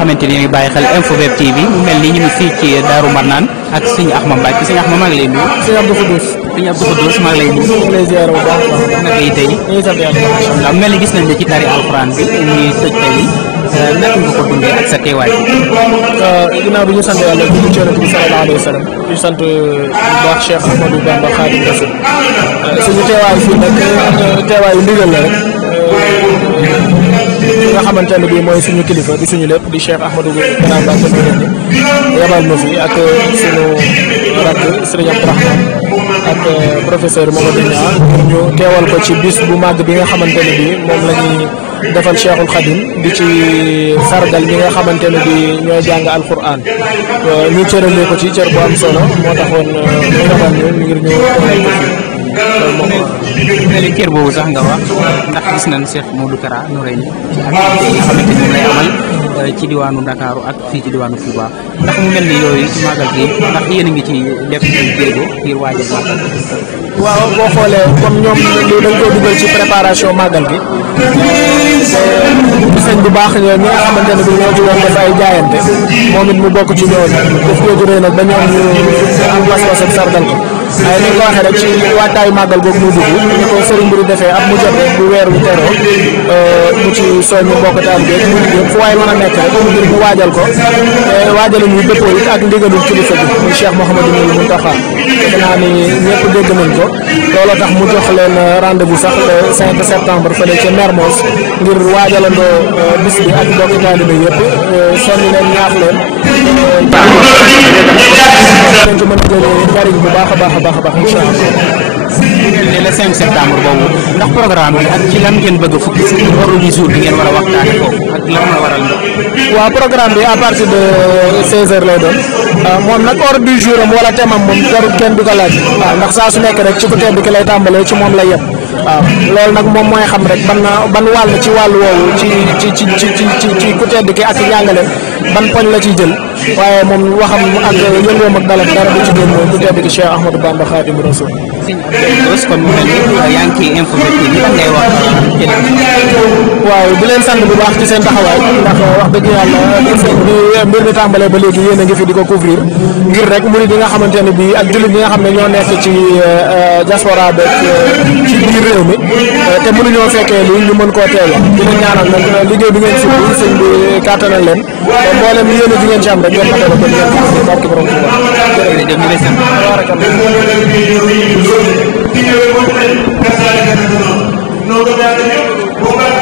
xamante ni ngi bàyyi xel Info Web TV mu mel ni ñu ngi fii ci Daaru Marnaan ak Serigne Axma Mbacke Serigne Axma maa ngi lay nuyu. Serigne Abdou Khoudous. Serigne Abdou Khoudous maa ngi lay nuyu. ñu ngi lay ziar bu baax. naka yi tey. ñu ngi sant yàlla. macha allah mel ni gis nañ ne ci tari alxuraan bi ñuy tëj tey naka nga ko dundee ak sa teewaay bi. ginnaaw bi ñu sant yàlla di ci Yonent bi sallallahu alayhi wa sallam di sant bu baax Cheikh Ahmadou Bamba Khadim Rasoul suñu teewaay fii nag teewaayu ndigal la rek nga xamante ne bii mooy suñu kilifa di suñu lépp di Cheikh Ahmadou Bamba yabal ma fi ak suñu rakk Serigne Abdourahmane ak professeur Mamadou Niang pour ñu teewal ko ci bis bu màgg bi nga xamante ne bii moom la ñuy defal Cheikhul Khadim di ci sargal ñi nga xamante ne bii ñooy jàng alquran ñu cëralee ko ci cër bu am solo moo taxoon ñu yabal ñu ngir ñu teewal ko fi. mel ni kër boobu sax nga wax ndax gis nañ Cheikh Modou Kara Noreyni ci activité yi nga xamante ni lay amal ci diwaanu Ndakaaru ak fii ci diwaanu Touba ndax mu mel ni yooyu ci màggal gi ndax yéen a ngi ci def ay jéego ngir waajal màggal. waaw boo xoolee comme ñoom lii dañ koy dugal ci préparation màggal gi gis nañ bu baax ñi nga xamante ne bi ñoo ci woon def ay jaayante moom it mu bokk ci ñooñu def ko juree nag ba ñoom ñu am pas-pas ak sargal ko waaye ni nga ko waxee rek ci waajtaayu màggal googu muy dugg ni ko sëriñ bi di defee at mu jot rek bu weer wi teroo mu ci soññu mbokk taal bi mu liggéey fu waay mën a nekk rek ngir mu waajal ko waajal ñu dëppoo it ak ndigalul kilifa bi muy Cheikh Mouhamadou Mountakha defe naa ni ñëpp dégg nañ ko looloo tax mu jox leen rendez-vous sax le 5 septembre fële ca Mermoz ngir waajalandoo bis bi ak mbokki taalibe yëpp soññ leen ñaax leen dañ ci mën a jëlee njariñ bu baax a baax a baax incha allah. le 5 septembre boobu ndax programme bi ak ci lan ngeen bëgg fukki ordre du jour bi ngeen war a waxtaane foofu ak lan la waral ndox. waaw programme bi à partir de 16h lay doon moom nag ordre du jour am wala thème am moom jarul kenn du ko laaj waaw ndax saa su nekk rek ci ku tedd ki lay tàmbalee ci moom lay yem waaw loolu nag moom mooy xam rek ban wàll ci wàll woowu ci ku tedd ki ak njàngale ban poñ la ciy jël waaye moom waxam ak yëngoom ak dalam dara du ci génn mooy ku tedd ki Cheikh Ahmadou Bamba Khadim Rasoul. kon mu mel ni yaa ngi ciy informé bi lan ngay wax waaw di leen sant bu baax ci seen taxawaay ndax wax dëgg yàlla bi mbir mi tàmbalee ba léegi yéen a ngi fi di ko couvrir ngir rek murid yi nga xamante ne bii ak jullit yi nga xam ne ñoo nekk ci diaspora beeg ci biir réew mi te mënuñoo fekkee lii ñu mën koo teewe di leen ñaanal nag liggéey bi ngeen si bi sëñ bi kàttanal leen mboolem yéen a di ngeen ci am rek ngeen matale ko ngeen ci barke borom Tuuba.